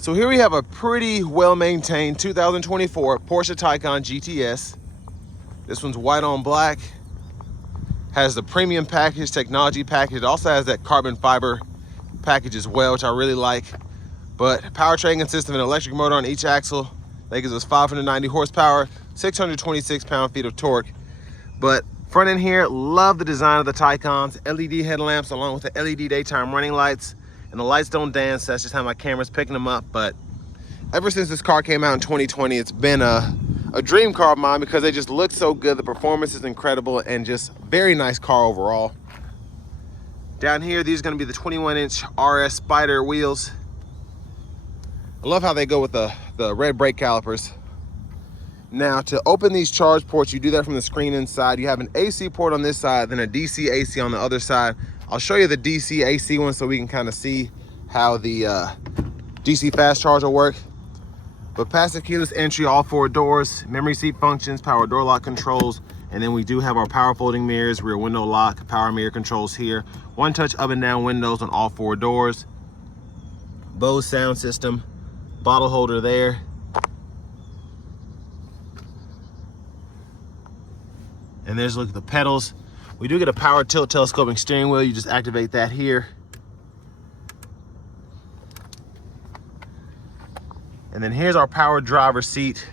So here we have a pretty well-maintained 2024 Porsche Taycan GTS. This one's white on black. Has the premium package, technology package. It also has that carbon fiber package as well, which I really like. But powertrain consists of an electric motor on each axle. That gives us 590 horsepower, 626 pound-feet of torque. But front end here, love the design of the Taycans. LED headlamps along with the LED daytime running lights. And the lights don't dance, that's just how my camera's picking them up. But ever since this car came out in 2020, it's been a dream car of mine because they just look so good. The performance is incredible and just very nice car overall. Down here, these are gonna be the 21-inch RS Spider wheels. I love how they go with the red brake calipers. Now, to open these charge ports, you do that from the screen inside. You have an AC port on this side, then a DC AC on the other side. I'll show you the DC AC one so we can kind of see how the DC fast charge will work. But passive keyless entry, all 4 doors, memory seat functions, power door lock controls, and then we do have our power folding mirrors, rear window lock, power mirror controls here. One touch up and down windows on all 4 doors. Bose sound system, bottle holder there. And there's a look at the pedals. We do get a power tilt telescoping steering wheel. You just activate that here. And then here's our power driver seat.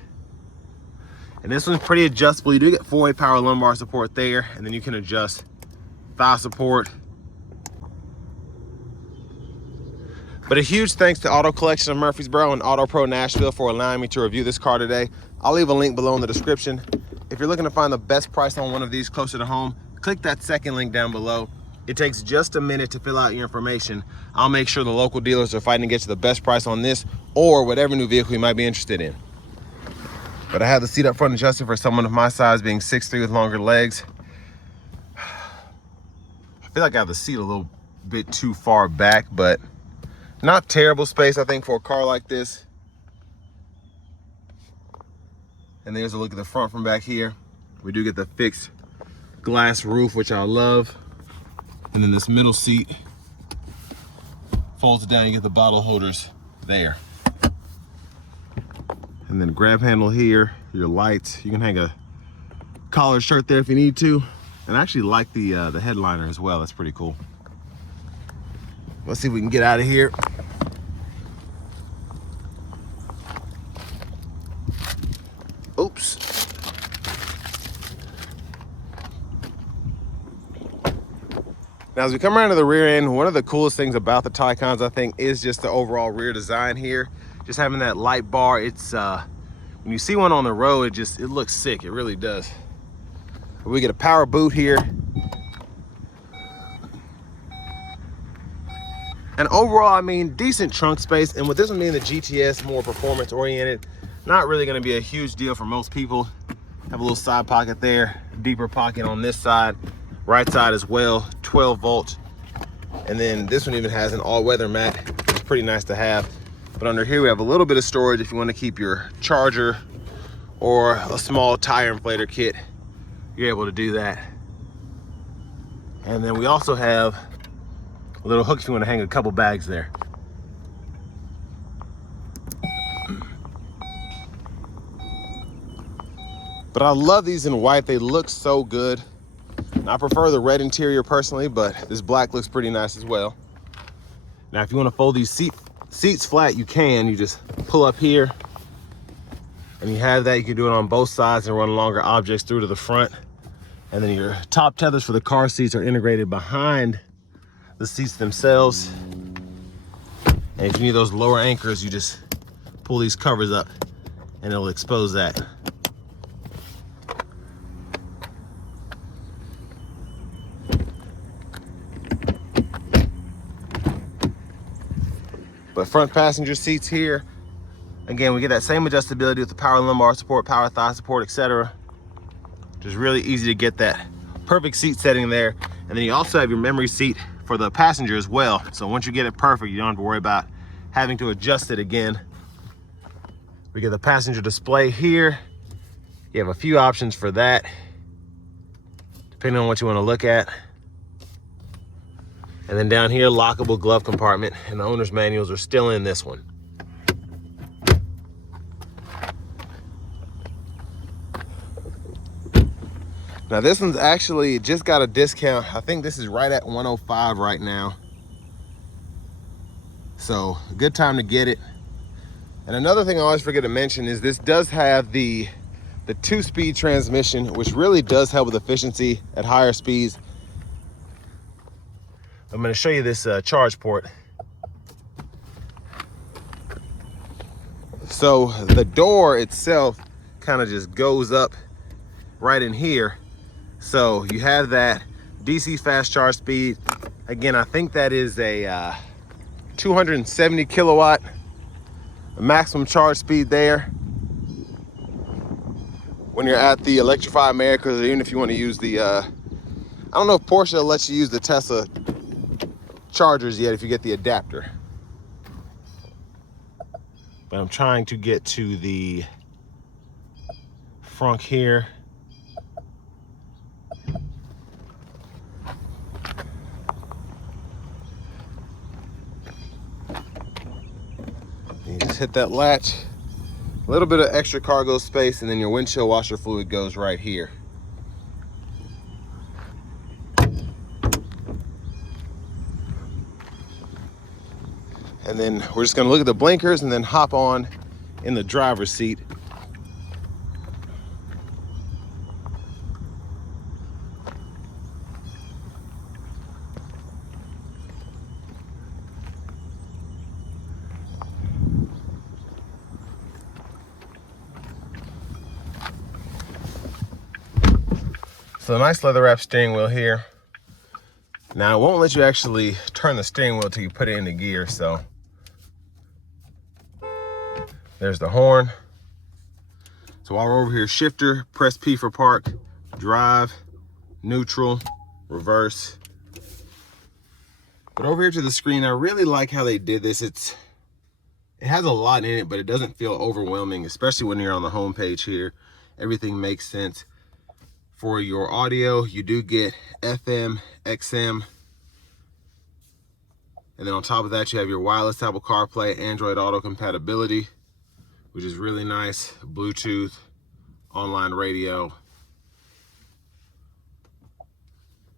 And this one's pretty adjustable. You do get 4-way power lumbar support there, and then you can adjust thigh support. But a huge thanks to Auto Collection of Murfreesboro and Auto Pro Nashville for allowing me to review this car today. I'll leave a link below in the description. If you're looking to find the best price on one of these closer to home, click that second link down below. It takes just a minute to fill out your information. I'll make sure the local dealers are fighting to get you the best price on this or whatever new vehicle you might be interested in. But I have the seat up front adjusted for someone of my size, being 6'3" with longer legs. I feel like I have the seat a little bit too far back, but not terrible space, I think, for a car like this. And there's a look at the front from back here. We do get the fixed glass roof, which I love. And then this middle seat folds down, you get the bottle holders there. And then grab handle here, your lights. You can hang a collared shirt there if you need to. And I actually like the headliner as well, that's pretty cool. Let's see if we can get out of here. Oops. Now, as we come around to the rear end, one of the coolest things about the Taycans, I think, is just the overall rear design here. Just having that light bar, it's when you see one on the road, it looks sick. It really does. We get a power boot here. And overall, I mean, decent trunk space. And with this one being the GTS, more performance oriented, not really gonna be a huge deal for most people. Have a little side pocket there, deeper pocket on this side, right side as well, 12 volt. And then this one even has an all-weather mat, which is pretty nice to have. But under here, we have a little bit of storage if you wanna keep your charger or a small tire inflator kit, you're able to do that. And then we also have a little hook if you wanna hang a couple bags there. But I love these in white, they look so good. And I prefer the red interior personally, but this black looks pretty nice as well. Now, if you wanna fold these seats flat, you can. You just pull up here and you have that. You can do it on both sides and run longer objects through to the front. And then your top tethers for the car seats are integrated behind the seats themselves. And if you need those lower anchors, you just pull these covers up and it'll expose that. But front passenger seats here, again, we get that same adjustability with the power lumbar support, power thigh support, etc. Just really easy to get that perfect seat setting there. And then you also have your memory seat for the passenger as well. So once you get it perfect, you don't have to worry about having to adjust it again. We get the passenger display here. You have a few options for that, depending on what you want to look at. And then down here, lockable glove compartment, and the owner's manuals are still in this one. Now this one's actually just got a discount. I think this is right at 105 right now. So good time to get it. And another thing I always forget to mention is this does have the 2-speed transmission, which really does help with efficiency at higher speeds. I'm going to show you this charge port. So the door itself kind of just goes up right in here. So you have that DC fast charge speed. Again, I think that is a 270 kilowatt maximum charge speed there. When you're at the Electrify Americas, or even if you want to use the, I don't know if Porsche lets you use the Tesla chargers yet if you get the adapter. But I'm trying to get to the front here. You just hit that latch, a little bit of extra cargo space, and then your windshield washer fluid goes right here. And then we're just gonna look at the blinkers and then hop on in the driver's seat. So a nice leather wrap steering wheel here. Now it won't let you actually turn the steering wheel till you put it into gear, so. There's the horn. So while we're over here, shifter, press P for park, drive, neutral, reverse. But over here to the screen, I really like how they did this. It has a lot in it, but it doesn't feel overwhelming, especially when you're on the home page here. Everything makes sense. For your audio, you do get FM, XM, and then on top of that, you have your wireless Apple CarPlay, Android Auto compatibility, which is really nice. Bluetooth, online radio.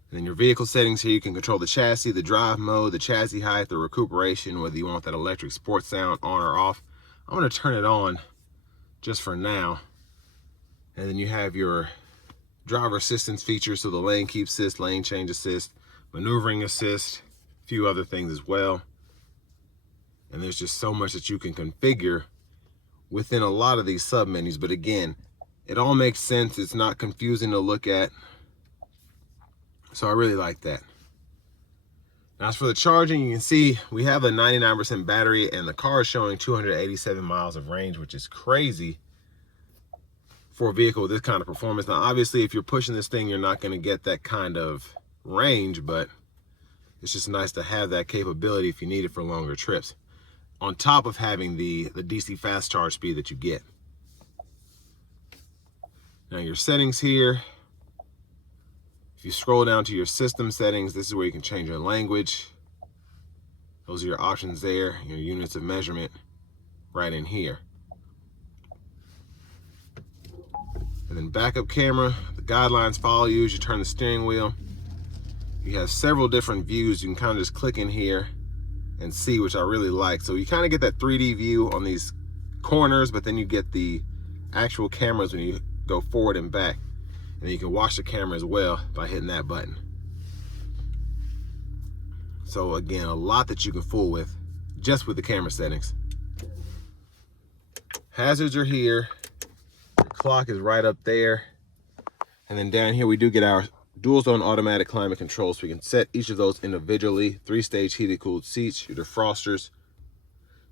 And then your vehicle settings here, you can control the chassis, the drive mode, the chassis height, the recuperation, whether you want that electric sports sound on or off. I'm gonna turn it on just for now. And then you have your driver assistance features, so the lane keep assist, lane change assist, maneuvering assist, a few other things as well. And there's just so much that you can configure within a lot of these sub menus. But again, it all makes sense. It's not confusing to look at. So I really like that. Now as for the charging, you can see we have a 99% battery and the car is showing 287 miles of range, which is crazy for a vehicle with this kind of performance. Now, obviously, if you're pushing this thing, you're not going to get that kind of range, but it's just nice to have that capability if you need it for longer trips, on top of having the DC fast charge speed that you get. Now, your settings here, if you scroll down to your system settings, this is where you can change your language. Those are your options there, your units of measurement right in here. And then backup camera, the guidelines follow you as you turn the steering wheel. You have several different views. You can kind of just click in here and see, which I really like. So you kind of get that 3D view on these corners, but then you get the actual cameras when you go forward and back. And then you can watch the camera as well by hitting that button. So again, a lot that you can fool with just with the camera settings. Hazards are here. Clock is right up there. And then down here we do get our dual zone automatic climate control, so we can set each of those individually. 3-stage heated cooled seats, your defrosters.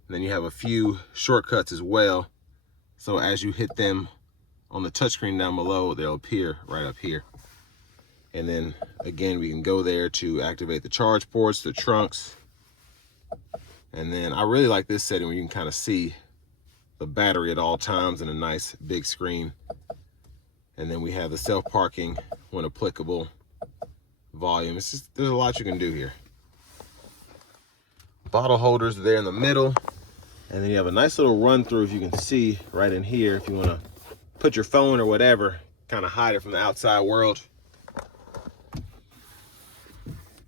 And then you have a few shortcuts as well. So as you hit them on the touchscreen down below, they'll appear right up here. And then again, we can go there to activate the charge ports, the trunks. And then I really like this setting where you can kind of see the battery at all times in a nice big screen. And then we have the self-parking when applicable, volume. It's just, there's a lot you can do here. Bottle holders there in the middle. And then you have a nice little run through, if you can see right in here, if you want to put your phone or whatever, kind of hide it from the outside world.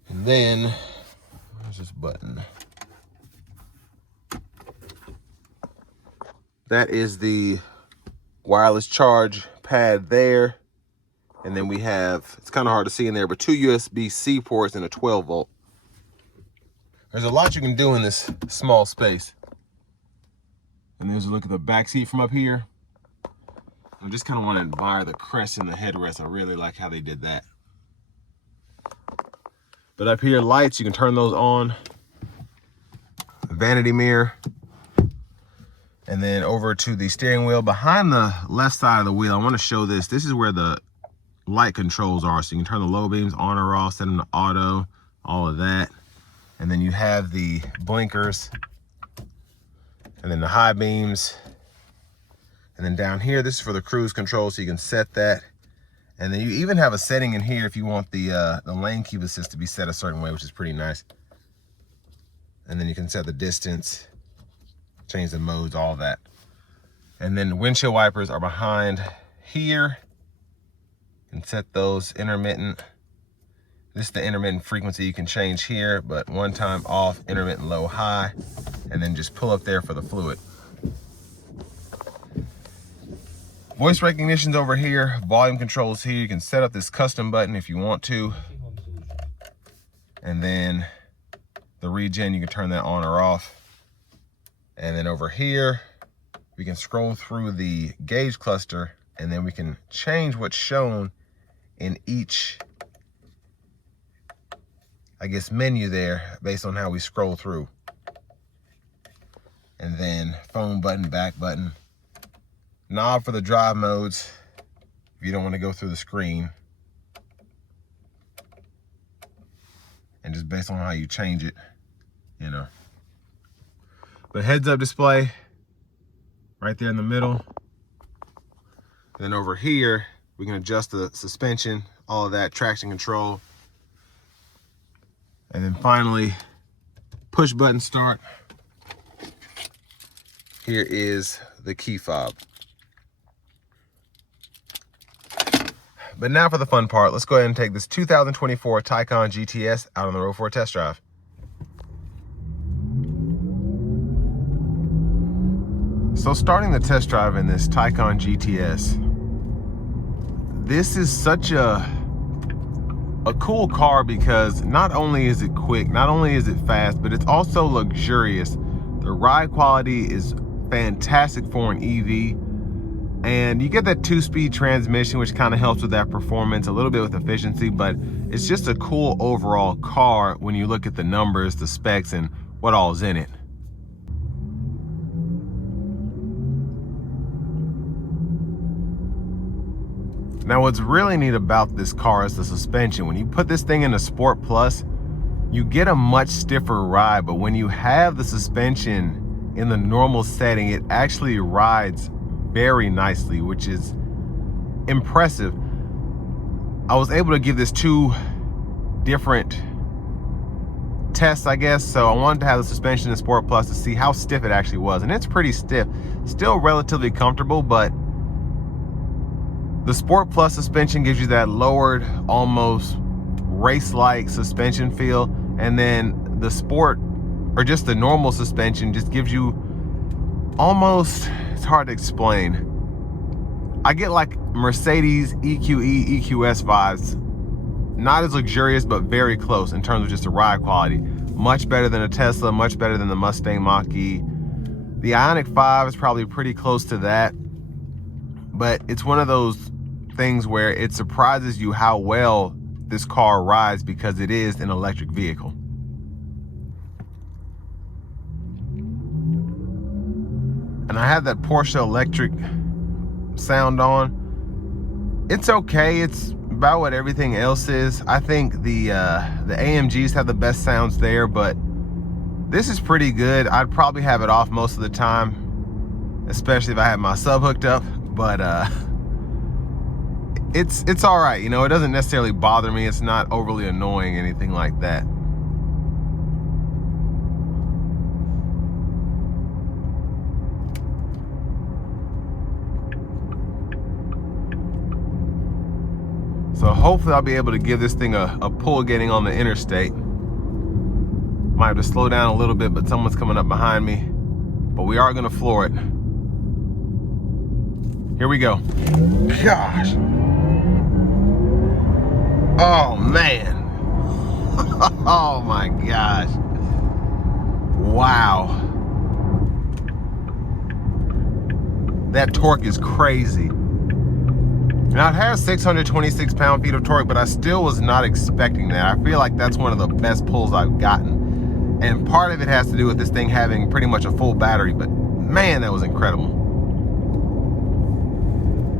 And then, where's this button? That is the wireless charge pad there. And then we have, it's kind of hard to see in there, but 2 USB-C ports and a 12 volt. There's a lot you can do in this small space. And there's a look at the back seat from up here. I just kind of want to admire the crest in the headrest. I really like how they did that. But up here, lights, you can turn those on. Vanity mirror. And then over to the steering wheel. Behind the left side of the wheel, I want to show this. This is where the light controls are. So you can turn the low beams on or off, set them to auto, all of that. And then you have the blinkers. And then the high beams. And then down here, this is for the cruise control, so you can set that. And then you even have a setting in here if you want the lane keep assist to be set a certain way, which is pretty nice. And then you can set the distance, change the modes, all that. And then the windshield wipers are behind here. You can set those intermittent. This is the intermittent frequency you can change here, but one time off, intermittent low, high, and then just pull up there for the fluid. Voice recognition's over here, volume controls here. You can set up this custom button if you want to. And then the regen, you can turn that on or off. And then over here, we can scroll through the gauge cluster, and then we can change what's shown in each, I guess, menu there based on how we scroll through. And then phone button, back button. Knob for the drive modes if you don't want to go through the screen. And just based on how you change it, you know. But heads up display right there in the middle. Then over here, we can adjust the suspension, all of that, traction control. And then finally, push button start. Here is the key fob. But now for the fun part, let's go ahead and take this 2024 Taycan GTS out on the road for a test drive. So starting the test drive in this Taycan GTS, this is such a cool car because not only is it quick, not only is it fast, but it's also luxurious. The ride quality is fantastic for an EV. And you get that 2-speed transmission, which kind of helps with that performance, a little bit with efficiency, but it's just a cool overall car when you look at the numbers, the specs, and what all is in it. Now, what's really neat about this car is the suspension. When you put this thing into Sport Plus, you get a much stiffer ride, but when you have the suspension in the normal setting, it actually rides very nicely, which is impressive. I was able to give this 2 different tests, I guess. So I wanted to have the suspension in Sport Plus to see how stiff it actually was. And it's pretty stiff, still relatively comfortable, but the Sport Plus suspension gives you that lowered, almost race-like suspension feel. And then the Sport, or just the normal suspension, just gives you almost, it's hard to explain. I get like Mercedes EQE, EQS vibes. Not as luxurious, but very close in terms of just the ride quality. Much better than a Tesla, much better than the Mustang Mach-E. The Ioniq 5 is probably pretty close to that. But it's one of those things where it surprises you how well this car rides because it is an electric vehicle. And I have that Porsche electric sound on. It's okay. It's about what everything else is. I think the AMGs have the best sounds there, but this is pretty good. I'd probably have it off most of the time, especially if I had my sub hooked up. But it's all right. You know, it doesn't necessarily bother me. It's not overly annoying, anything like that. So hopefully I'll be able to give this thing a pull getting on the interstate. Might have to slow down a little bit, but someone's coming up behind me. But we are gonna floor it. Here we go. Gosh. Oh man. Oh my gosh. Wow. That torque is crazy. Now it has 626 pound-feet of torque, but I still was not expecting that. I feel like that's one of the best pulls I've gotten. And part of it has to do with this thing having pretty much a full battery, but man, that was incredible.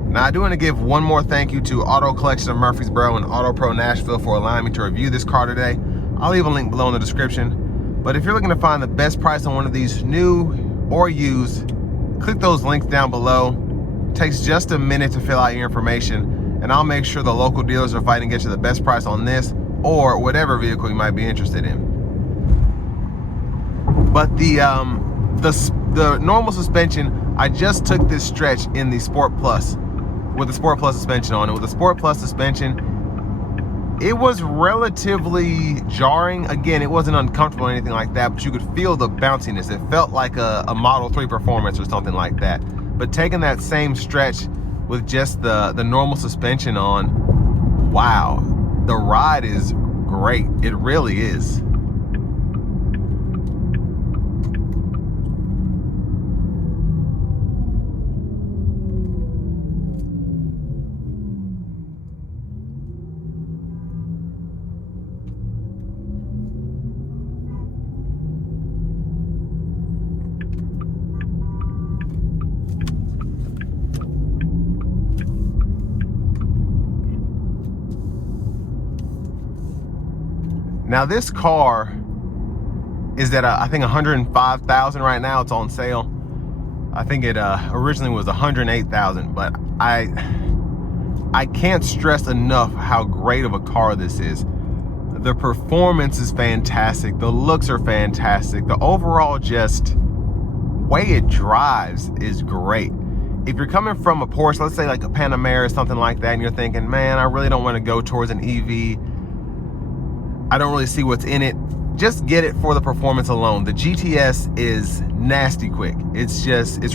Now I do want to give one more thank you to Auto Collection of Murfreesboro and Auto Pro Nashville for allowing me to review this car today. I'll leave a link below in the description. But if you're looking to find the best price on one of these new or used, click those links down below. It takes just a minute to fill out your information, and I'll make sure the local dealers are fighting to get you the best price on this or whatever vehicle you might be interested in. But the normal suspension, I just took this stretch in the Sport Plus with the Sport Plus suspension on it. With the Sport Plus suspension, it was relatively jarring. Again, it wasn't uncomfortable or anything like that, but you could feel the bounciness. It felt like a Model 3 Performance or something like that. But taking that same stretch with just the normal suspension on, wow, the ride is great. It really is. Now this car is at I think 105,000 right now. It's on sale. I think it originally was 108,000, but I can't stress enough how great of a car this is. The performance is fantastic. The looks are fantastic. The overall just way it drives is great. If you're coming from a Porsche, let's say like a Panamera or something like that, and you're thinking, man, I really don't want to go towards an EV. I don't really see what's in it. Just get it for the performance alone. The GTS is nasty quick. It's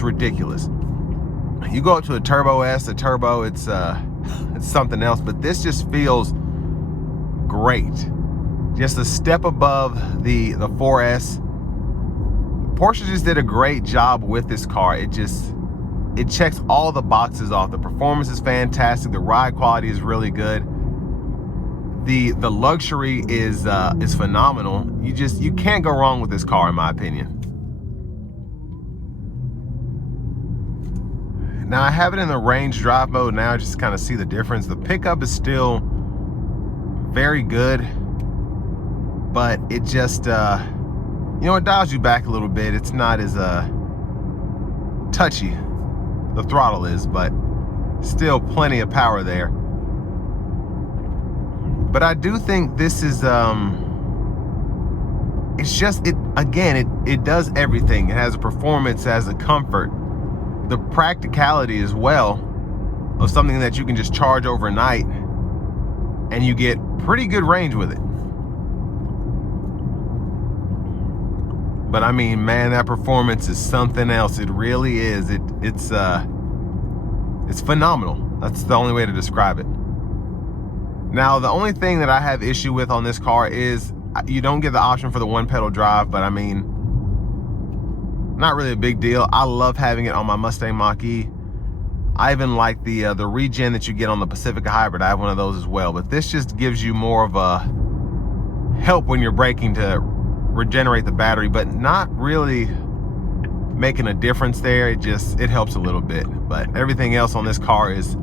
ridiculous. You go up to a Turbo S, a Turbo, it's something else, but this just feels great. Just a step above the 4S. Porsche just did a great job with this car. It checks all the boxes off. The performance is fantastic. The ride quality is really good. The luxury is phenomenal. You can't go wrong with this car, in my opinion. Now I have it in the range drive mode now, just to kind of see the difference. The pickup is still very good, but it just it dials you back a little bit. It's not as touchy, the throttle is, but still plenty of power there. But I do think this is, it does everything. It has a performance, it has a comfort, the practicality as well of something that you can just charge overnight and you get pretty good range with it. But I mean, man, that performance is something else. It really is. It's phenomenal. That's the only way to describe it. Now, the only thing that I have issue with on this car is you don't get the option for the one pedal drive, but I mean, not really a big deal. I love having it on my Mustang Mach-E. I even like the regen that you get on the Pacifica Hybrid. I have one of those as well, but this just gives you more of a help when you're braking to regenerate the battery, but not really making a difference there. It helps a little bit, but everything else on this car is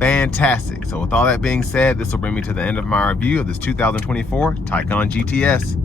fantastic. So with all that being said, this will bring me to the end of my review of this 2024 Taycan GTS.